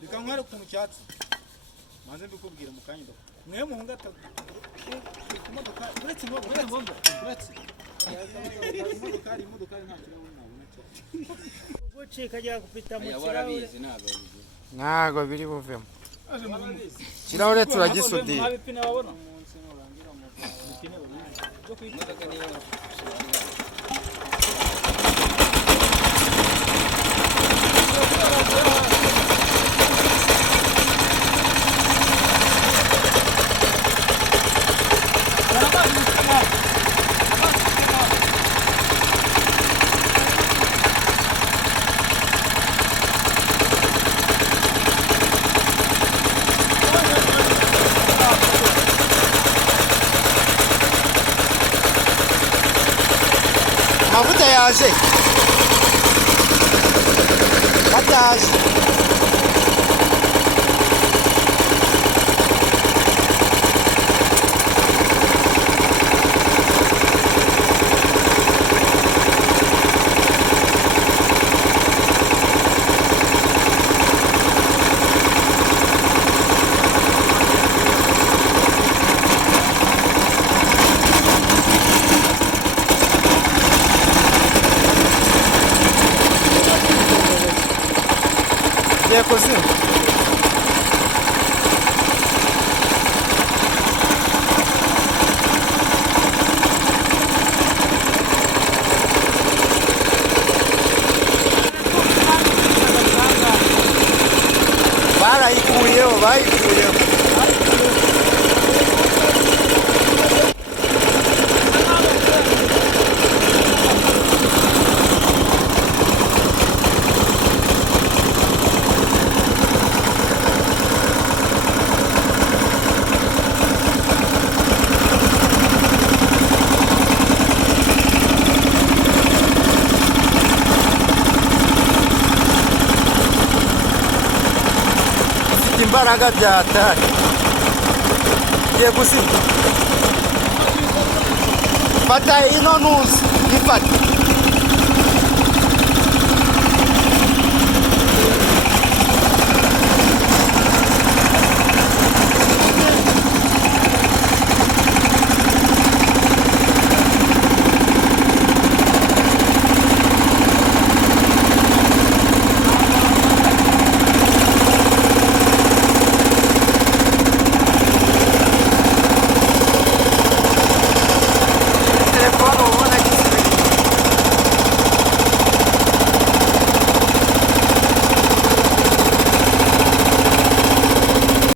bikankwara ku cyatsi manze mbikubwira mu kanya mwe muhunga imodoka uretse imodoka imodoka nta kintu nabona cyo gucika ajya kupita mu kirahure ntago biri buvemo kirahure turagisudira abipine babona umunsi nurangira mu bipine byo kwimodoka niyo mafuta yaje ataje é cozinha. Vai com eu, vai com eu. Imbaraga byatari giye gusimba fata ino nuzi ifata